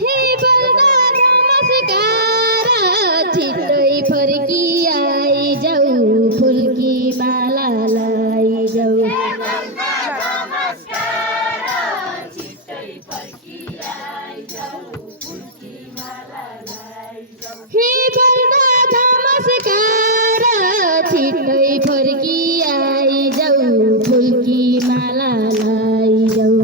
हे बल्दा नमस्कार छिट्टै फर्की आइजाऊ फुल्की माला लैजाऊ हे बल्दा नमस्कार छिट्टै फर्की आइजाऊ फुल्की माला लैजाऊ हे बल्दा नमस्कार छिट्टै फर्की आइजाऊ फुल्की माला लैजाऊ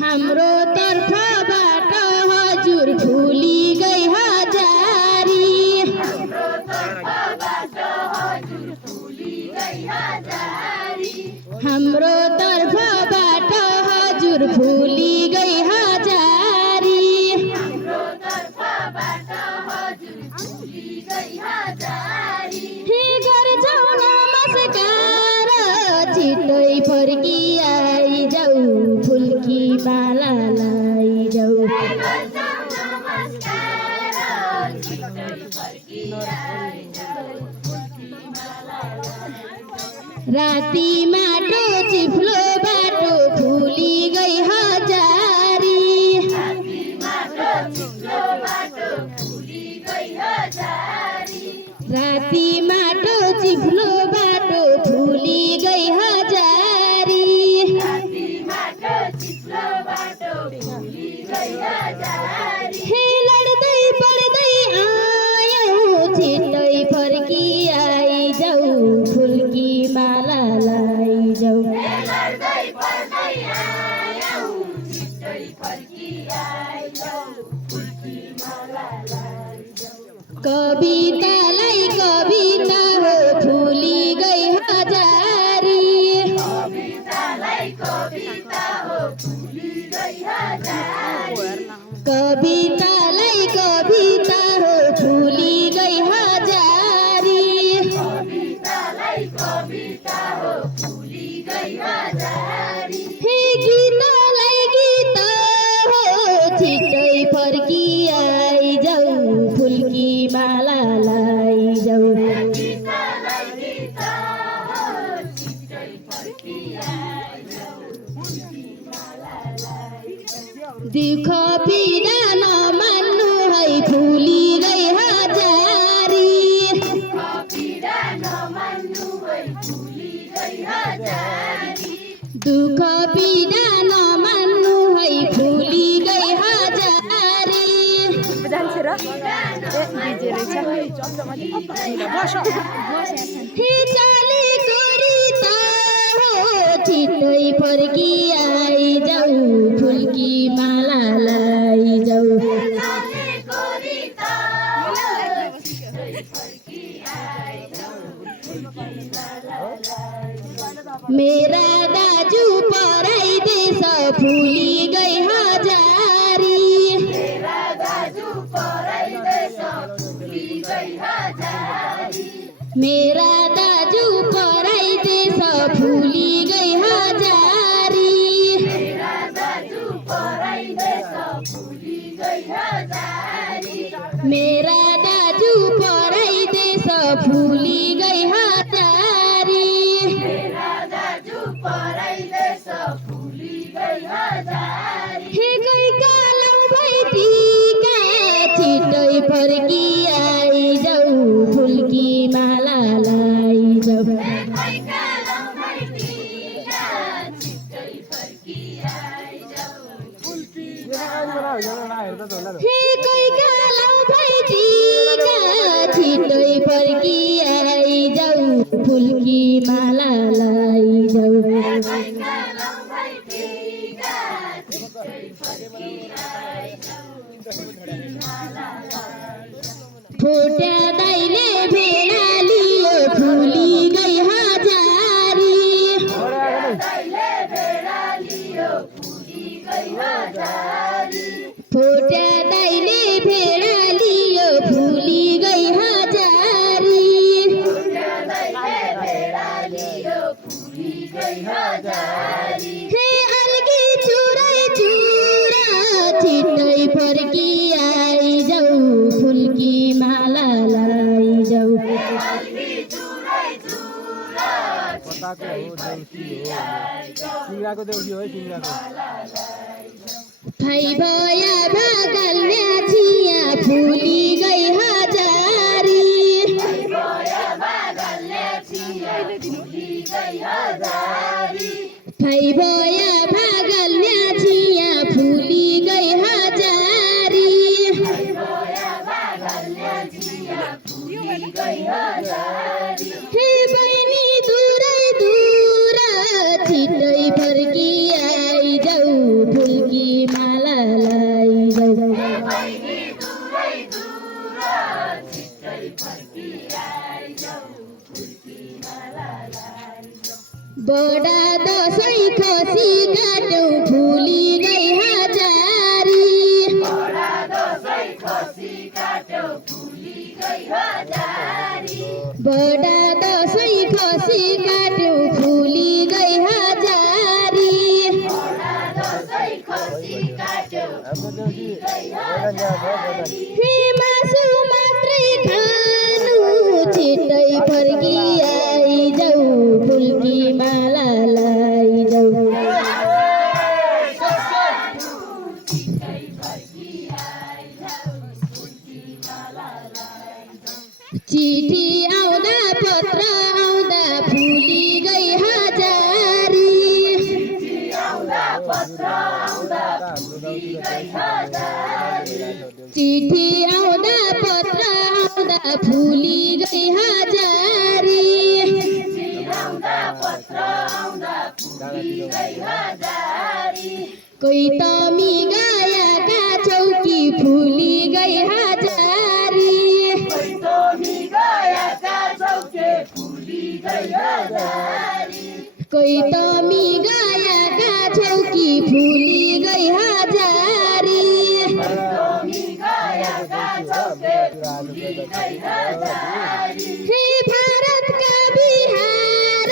हाम्रो तर्फबाट हजुर फुली गई हजारी हाम्रो तर्फबाट हजुर फुली गई हजारी हाम्रो तर्फबाट हजुर फुली गई हजारी हाम्रो तर्फबाट हजुर फुली गई हजारी हे गर्छौ नमस्कार छिट्टै फर्की आइजाऊ फुल्की माला लैजाऊ राति माटो चिप्लो बाटो फुली गई हजारी राति माटो चिप्लो बाटो फुली गई हजारी राति माटो चिप्लो बाटो फुली गई हजारी राति माटो चिप्लो बाटो फुली गई हजारी हे लड्दै पड्दै आयौ छिट्टै फर्की आइजाऊ फुल्की माला लैजाऊ हे लड्दै पड्दै आयौ छिट्टै फर्की आइजाऊ फुल्की माला लैजाऊ कवितालाई कविता हो फुली गई हजारी कवितालाई कविता हो फुली गई हजारी कवितालाई कविता हो फुली गई हजारी कवितालाई कविता हो फुली गई हजारी हे गीतलाई गीत हो छिट्टै फर्की आइजाऊ फुल्की माला लैजाऊ गीतलाई गीत हो छिट्टै फर्की आइजाऊ फुल्की माला लैजाऊ दुःख पीडा नमान्नु है फुली गई हजारी दुःख पीडा नमान्नु है फुली गई हजारी दुःख पीडा नमान्नु है फुली गई हजारी हे चालेको रिता हो छिट्टै फर्की आइजाऊ फुल्की माला लैजाऊ मेरा दाजु पराइदेश फुली गई हजारी मेरा दाजु पराइदेश फुली गई हजारी मेरा दाजु पराइदेश फुली गई हजारी मेरा दाजु पराइदेश फुली गई हजारी मेरा दाजु पराइदेश फुली गई हजारी मेरा दाजु पराइदेश फुली गई हजारी हे गई कालम भैटीका छिट्टै फर्की आइजाऊ फुल्की माला लैजाऊ हे गई कालम भैटीका छिट्टै फर्की आइजाऊ फुल्की हे गई कालम भैटीका छिट्टै फर्की आइजाऊ फुल्की माला लैजाऊ फोट्या दाइले भेडा लियो फुली गई हजारी फोट्या दाइले भेडा लियो फुली गई हजारी पाएको हो देउसी हो सिङ्गाको देउसी हो है सिङ्गाको भाइ भया भागल न्याछिया फुली गई हजारी भाइ भया भागल न्याछिया फुली गई हजारी हे बहिनी दूरै दूर छिटै फर्की आइजाऊ फुल्की माला लैजाऊ बडा दसैँ खसी काट्यौ फुली गई हजारी बडा दसैँ खसी काट्यौ फुली गई हजारी हे मासु मात्रै खानु छिटै फर्की आइजाऊ फुल्की माला लैजाऊ चिठी आउँदा पत्र आउँदा फुली गई हजारी चिठी आउँदा पत्र आउँदा फुली गई हजारी कोही त मिगायाका चौकी फुली गई हजारी कोही त मिगायाका चौकी फुली गई हजारी हे भारतका बिहार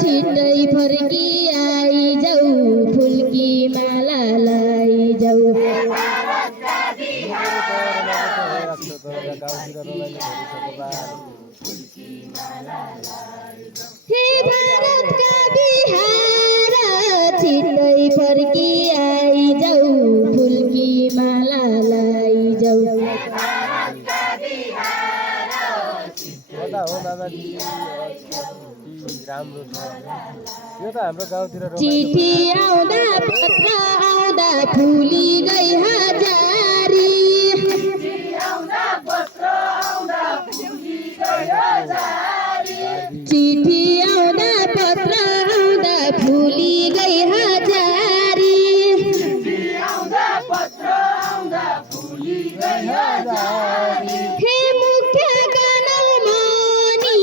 छिटै फर्की आइजाऊ फुल्की माला लैजाऊ हे भारतका बिहार छिटै फर्की आइजाऊ फुल्की माला लैजाऊ चिठी आउँदा पत्र आउँदा फुली गई हजारी चिठी आउँदा पत्र आउँदा फुली गई हजारी हे मुख्य गानल मनी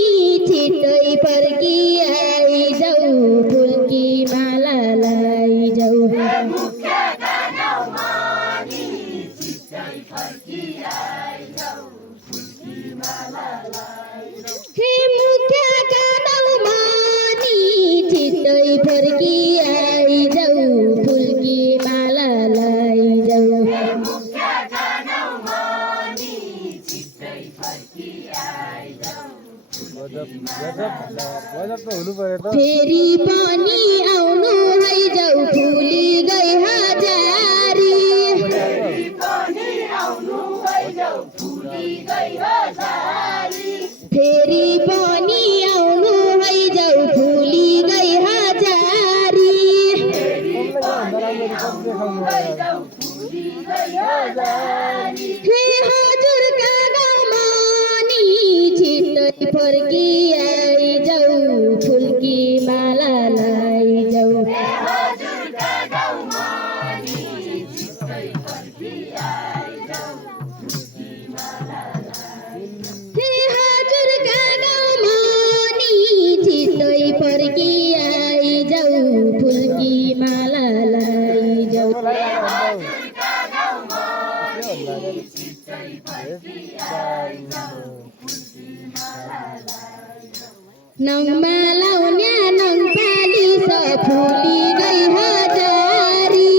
छिटै फर्की आइजाऊ फुल्की माला लैजाऊ हे मुख्य गानल मनी छिटै फर्की आइजाऊ फुल्की माला लैजाऊ फेरि पनि आउनु है जाऊ फुली गई हजारी फेरि पनि आउनु है जाऊ फुली गई हजारी हे हजुरका गाउँमानी छिटै फर्की आइजाऊ फुल्की माला लैजाऊ हे हजुरका गाउँमानी छिटै फर्की आइजाऊ फुल्की माला लैजाऊ नङमा लाउन्या नङ पाली स फुली गई हजारी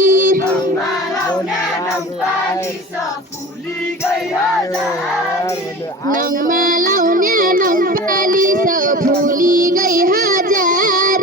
नङमा लाउन्या नङ पाली स फुली गई हजारी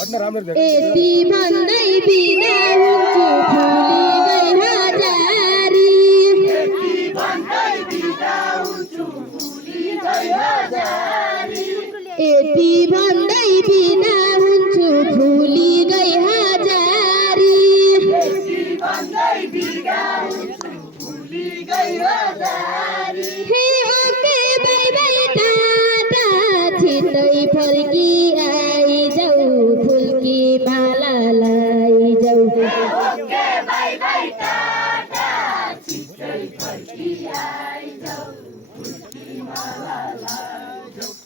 हट्न राम्रो देख्छ यति भन्दै बिदा हुन्छु फुली गई हजारी यति भन्दै बिदा हुन्छु फुली गई हजारी हे ओके बाई बाई टाटा छिटै फर्की आइजाऊ फुलकी माला लैजाऊ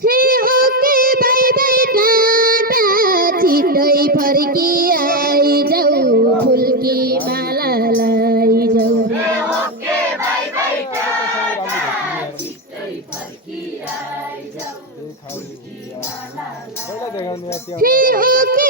हे ओके बाई बाई टाटा छिटै फर्की आइजाऊ फुलकी माला लैजाऊ पहिला देखाउने हे ओके